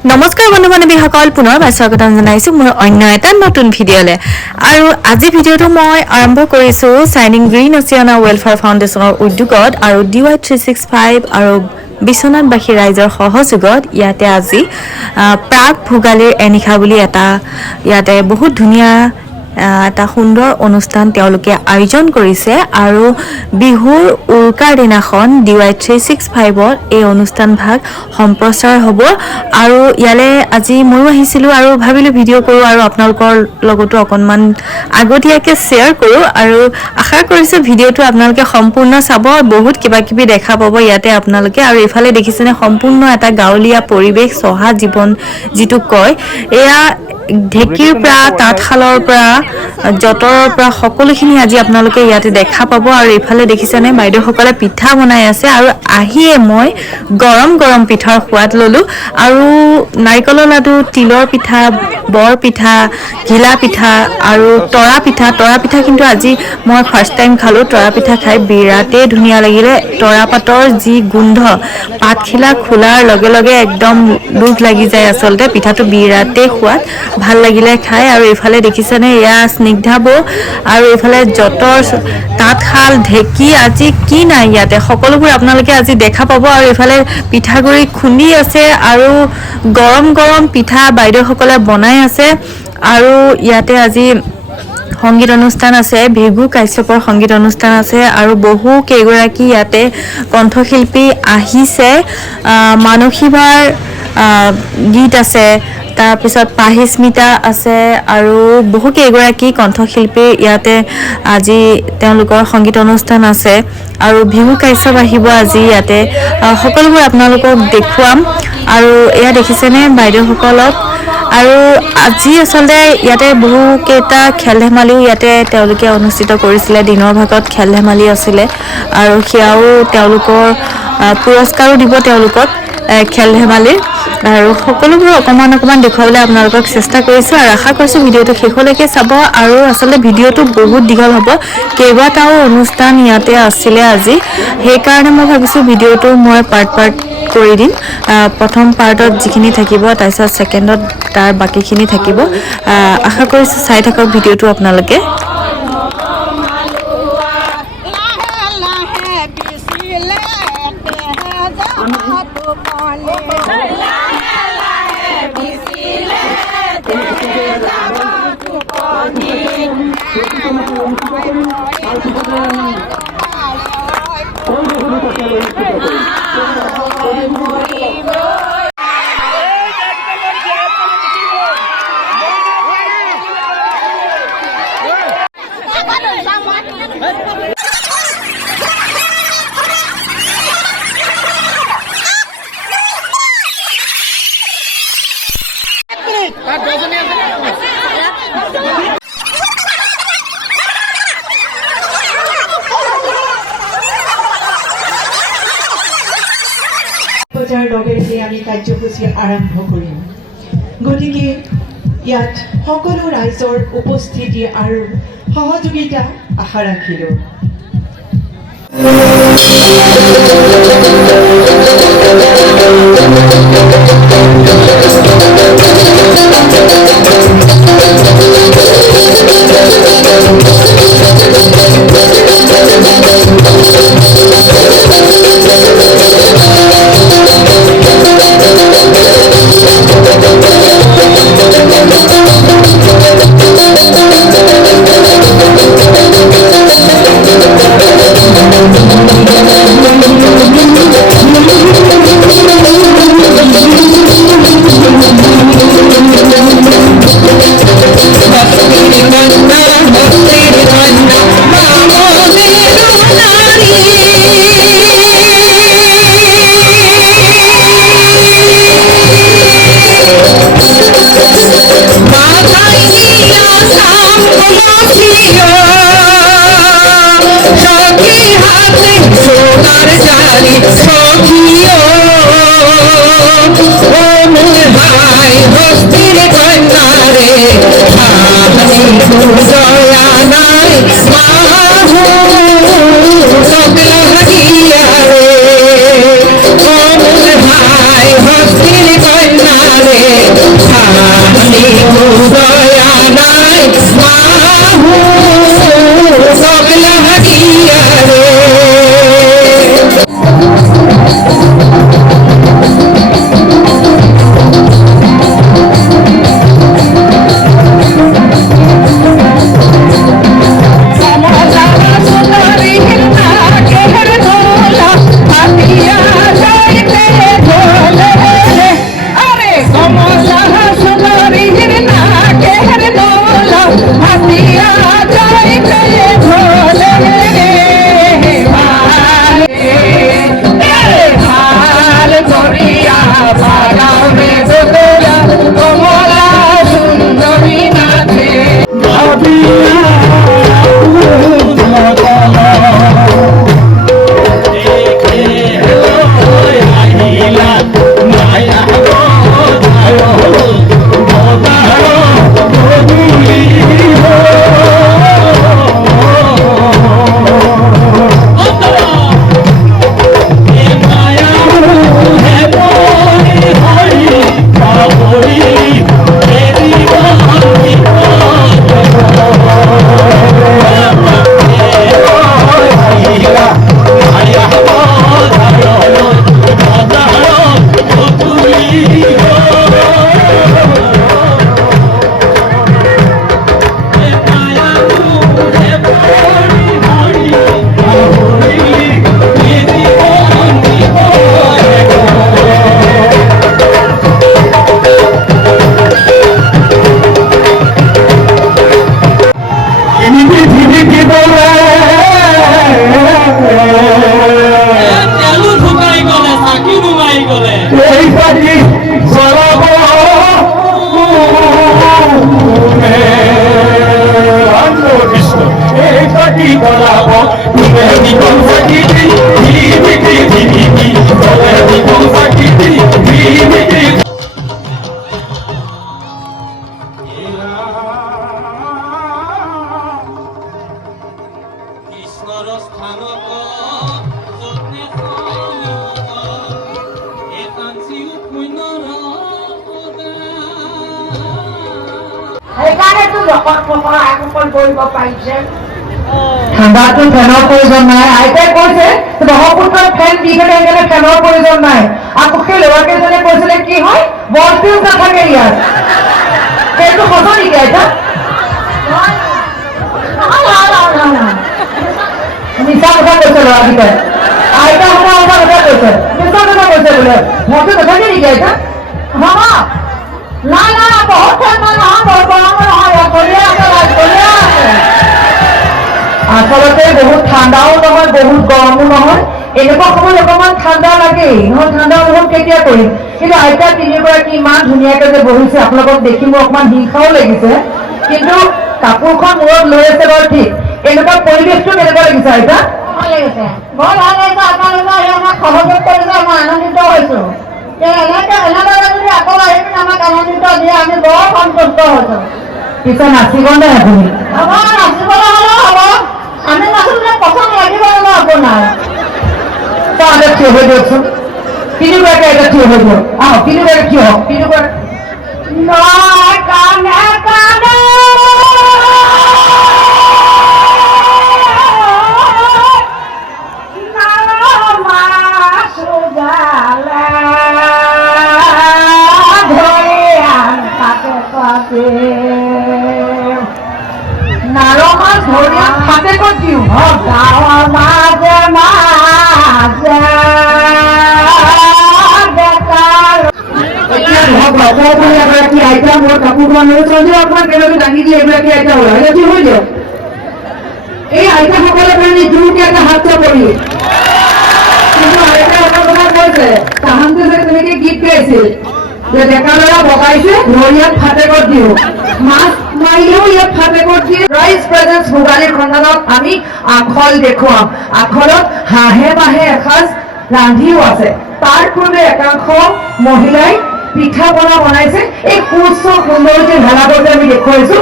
নমস্কাৰ বন্ধু বান্ধৱীসকল পুনৰবাৰ স্বাগতম জনাইছো মোৰ অন্য এটা নতুন ভিডিঅ'লে আৰু আজি ভিডিঅ'টো মই আৰম্ভ কৰিছো শাইনিং গ্ৰীণ অচিয়ানা ৱেলফেয়াৰ ফাউণ্ডেশ্যনৰ উদ্যোগত আৰু DY365 আৰু বিশ্বনাথবাসী ৰাইজৰ সহযোগত ইয়াতে আজি প্ৰাগ ভোগালীৰ এনিশা বুলি এটা ইয়াতে বহুত ধুনীয়া এটা সুন্দৰ অনুষ্ঠান তেওঁলোকে আয়োজন কৰিছে আৰু বিহুৰ উৰুকাৰ দিনাখন DY365 ৰ এই অনুষ্ঠান ভাগ সম্প্ৰচাৰ হ'ব আৰু ইয়ালে আজি মই আহিছিলো আৰু ভাবিলো ভিডিঅ' কৰো আৰু আপোনালোকৰ লগতো অকনমান আগতীয়াকে শ্বেয়াৰ কৰো আৰু আশা কৰিছো ভিডিঅ'টো আপোনালোকে সম্পূৰ্ণ চাব বহুত কিবা কিবি দেখা পাব ইয়াতে আপোনালোকে আৰু ইফালে দেখিছেনে সম্পূৰ্ণ এটা গাঁৱলীয়া পৰিৱেশ সহা জীৱন যিটো কয় এয়া ঢেকিৰ পৰা তাঁতশালৰ পৰা জটৰৰ পৰা সকলোখিনি আজি আপোনালোকে ইয়াতে দেখা পাব আৰু ইফালে দেখিছেনে বাইদেউসকলে পিঠা বনাই আছে আৰু আহিয়ে মই গৰম গৰম পিঠাৰ সোৱাদ ললো আৰু নাৰিকলৰ লাডু তিলৰ পিঠা বৰ পিঠা ঘিলা পিঠা আৰু তৰা পিঠা কিন্তু আজি মই ফাৰ্ষ্ট টাইম খালো তৰা পিঠা খাই বিৰাটেই ধুনীয়া লাগিলে তৰা পাতৰ যি গোন্ধ পাতখিলা খোলাৰ লগে লগে একদম লোভ লাগি যায় আচলতে পিঠাটো বিৰাটেই সোৱাদ ভাল লাগিলে খাই আৰু ইফালে দেখিছেনে এয়া স্নিগ্ধা বৌ আৰু ইফালে জটৰ তাঁতশাল ঢেকি আজি কি নাই ইয়াতে সকলোবোৰ আপোনালোকে আজি দেখা পাব আৰু ইফালে পিঠাগুৰি খুন্দি আছে আৰু গৰম গৰম পিঠা বাইদেউসকলে বনাই আছে আৰু ইয়াতে আজি সংগীত অনুষ্ঠান আছে ভেগু কাশ্যপৰ সংগীত অনুষ্ঠান আছে আৰু বহু কেইগৰাকী ইয়াতে কণ্ঠশিল্পী আহিছে মানসীবাৰ গীত আছে তাৰপিছত পাহিস্মিতা আছে আৰু বহু কেইগৰাকী কণ্ঠশিল্পী ইয়াতে আজি তেওঁলোকৰ সংগীত অনুষ্ঠান আছে আৰু ভিগু কাশ্যপ আহিব আজি ইয়াতে সকলোবোৰ আপোনালোকক দেখুৱাম আৰু এয়া দেখিছেনে বাইদেউসকলক আৰু আজি আচলতে ইয়াতে বহু কেইটা খেল ধেমালিও ইয়াতে তেওঁলোকে অনুষ্ঠিত কৰিছিলে দিনৰ ভাগত খেল ধেমালি আছিলে আৰু সেয়াও তেওঁলোকৰ পুৰস্কাৰো দিব তেওঁলোকক খেল ধেমালিৰ আৰু সকলোবোৰ অকমান দেখুৱাবলৈ আপোনালোকক চেষ্টা কৰিছো আৰু আশা কৰিছো ভিডিঅ'টো শেষলৈকে চাব আৰু আচলতে ভিডিঅ'টো বহুত দীঘল হ'ব কেইবাটাও অনুষ্ঠান ইয়াতে আছিলে আজি সেইকাৰণে মই ভাবিছো ভিডিঅ'টো মই পাৰ্ট কৰি দিম প্ৰথম পাৰ্টত যিখিনি থাকিব তাৰপিছত ছেকেণ্ডত তাৰ বাকীখিনি থাকিব আশা কৰিছো চাই থাকক ভিডিঅ'টো আপোনালোকে আমি কাৰ্যসূচী আৰম্ভ কৰিম গতিকে ইয়াত সকলো ৰাইজৰ উপস্থিতি আৰু সহযোগিতা আশা ৰাখিলোঁ ঠাণ্ডাতো ফেনৰ প্ৰয়োজন নাই আইতাই কৈছে ব্ৰহ্মপুত্ৰৰ ফেন দি পেলাই সেইকাৰণে ফেনৰ প্ৰয়োজন নাই আকৌ সেই ল'ৰাকেইজনে কৈছিলে কি হয় বলফিউজ নাথাকে ইয়াত সেইটো সঁচা নেকি আইতা মিছা কথা কৈছে ল'ৰাকেইটাই আইতা সঁচা সঁচা কথা কৈছে মিছা কথা কৈছে বোলে বলফিউজ নাথাকে নেকি আইতা মামা না না বহুত ঠাণ্ডা নহয় বৰ গৰম নহয় চলিয়ে আছে আচলতে বহুত ঠাণ্ডাও নহয় বহুত গৰমো নহয় এনেকুৱা সময়ত অকণমান ঠাণ্ডা লাগেই নহয় ঠাণ্ডা অনুভৱ কেতিয়া কৰিম কিন্তু আইতা তিনিগৰাকী ইমান ধুনীয়াকৈ যে বহিছে আপোনালোকক দেখি মোৰ অকণমান হিংসাও লাগিছে কিন্তু কাপোৰখন মূৰত লৈ আছে বাৰু ঠিক এনেকুৱা পৰিৱেশটো কেনেকুৱা লাগিছে আইতা ভাল লাগিছে বৰ ভাল লাগিছে আপোনালোকে আমাক সহযোগ কৰিছে মই আনন্দিত হৈছো এনেদৰে যদি আকৌ আহি পিনে আমাক আনন্দিত দিয়ে আমি বৰ সন্তুষ্ট হৈছো পিছে নাচিব নে আপুনি হ'ব নাচিবলৈ হ'লেও হ'ব আমি নাচিলে পচন্দ লাগিব নহয় আপোনাৰ তাহলে থিয় হৈ দিয়কচোন তিনিগৰাকী এটা থিয় হৈ দিয়ক আহ তিনিগৰাকী থিয় হওক তিনিগৰাকী হাতে করছি গাওয়ার মাঝে মাঝে আইটা মোর কাপড় চলে আপনার কেন দাঁড়িয়ে দিয়ে এগুলাকে আইটা হলো এটা কি হইল এই আইটা সকলের কারণে জুকে একটা হাতটা পড়ি কিন্তু আইটা আপনার কথা বলছে তাহান্তে তুমি কি গীত গাইছিল যে ডেকা ল'ৰা বগাইছে ঘৰিয়াত ফাটে কত দিও মাছ মাৰিলেও ইয়াত ফাটে কত দিয়ে ৰাইজ প্ৰেজেন্স ভোগালীৰ সন্ধানত আমি আখল দেখুৱাম আখলত হাঁহে বাঁহে এসাঁজ ৰান্ধিও আছে তাৰ পূৰ্বে একাংশ মহিলাই পিঠা পনা বনাইছে এই সুস্থ সুন্দৰ যে ভেলাঘৰটো আমি দেখুৱাইছো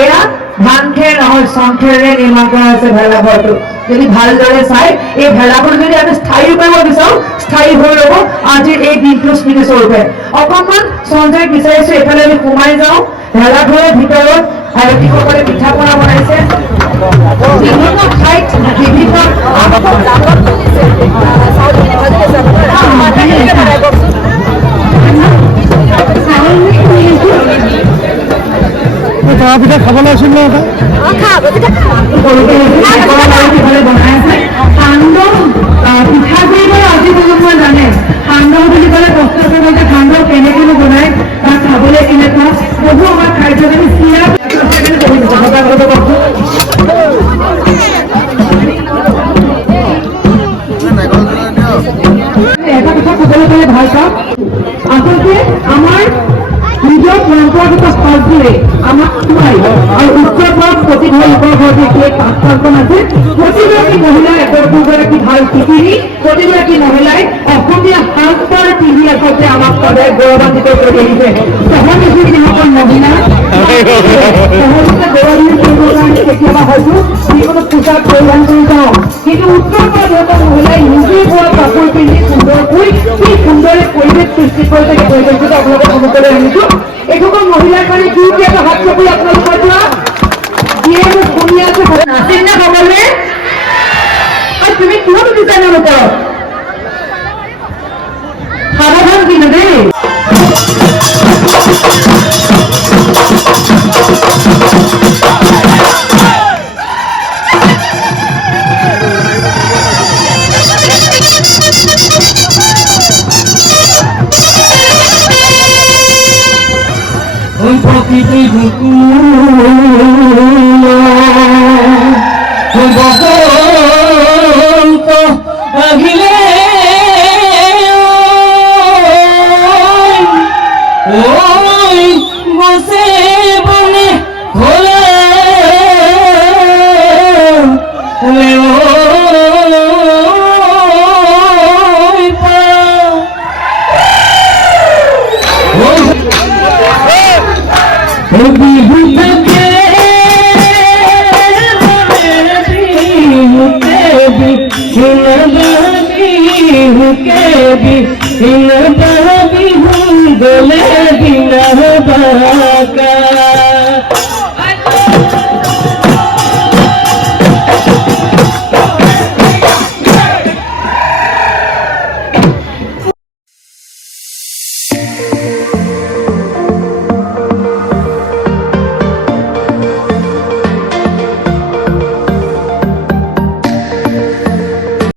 এয়া ধান খেৰ নহয় চন খেৰেৰে নিৰ্মাণ কৰা হৈছে ভেলাঘৰটো যদি ভালদৰে চাই এই ভেলাঘৰ যদি আমি স্থায়ী কৰিব বিচাৰোঁ স্থায়ী হৈ ৰ'ব আজিৰ এই দিনটো স্মৃতিস্বৰূপে অকণমান সঞ্জয় বিচাৰিছোঁ এইফালে আমি সোমাই যাওঁ ভেলাঘৰৰ ভিতৰত আয়তীসকলে পিঠা পনা বনাইছে বিভিন্ন ঠাইত বিভিন্ন পিঠা খাবলৈ আছিল ন বনাই আছে সান্দহ পিঠাগুড়িবোৰ আজি প্ৰজন্মই জানে সান্দহ বুলি ক'লে কষ্ট কৰিব যে সান্দহ কেনেকৈনো বনায় বা খাবলৈ কেনেকুৱা বহু আমাৰ খাদ্য আমি চিৰা এটা কথা ক'বলৈ গ'লে ভাল পাওঁ আচলতে আমাৰ নিজৰ পৰম্পৰাগত সাজবোৰে আমাক খুৱাই আৰু উত্তৰ ভাৰত প্ৰতিঘৰ লোকৰ ঘৰতে সেই পাঠ্যক্ৰম আছে প্ৰতিগৰাকী মহিলাই একগৰাকী ভাল শিপিনী প্ৰতিগৰাকী মহিলাই অসমীয়া সাজপাৰ পিন্ধি আচলতে আমাক সদায় গৌৰৱান্বিত কৰি আহিছে চহৰবাসী যিসকল মহিলা চহৰতে গৌৰৱান্বিত কৰিবৰ কাৰণে কেতিয়াবা হয়তো যিকোনো পোচাক পৰিধান কৰি যাওঁ কিন্তু উত্তৰ ভাৰতৰ মহিলাই নিজে বোৱা কাপোৰ পিন্ধি সুন্দৰকৈ কি সুন্দৰে পৰিৱেশ সৃষ্টি কৰি থাকে পৰিৱেশটো আপোনালোকৰ সন্মুখলৈ আনিছোঁ এইসকল মহিলাৰ কাৰণে কি এটা হাত চকুৰি আপোনালোকৰ পৰা যিয়ে মোক শুনি আছে নাচিম নে সকলোৱে আৰু তুমি কিহত উঠিছা মোৰ ওপৰত সাৱধান কিন্তু দেই প্ৰকৃতি বসন্ত আহিলে ওই বসে বনে খোলে गले बिना बाका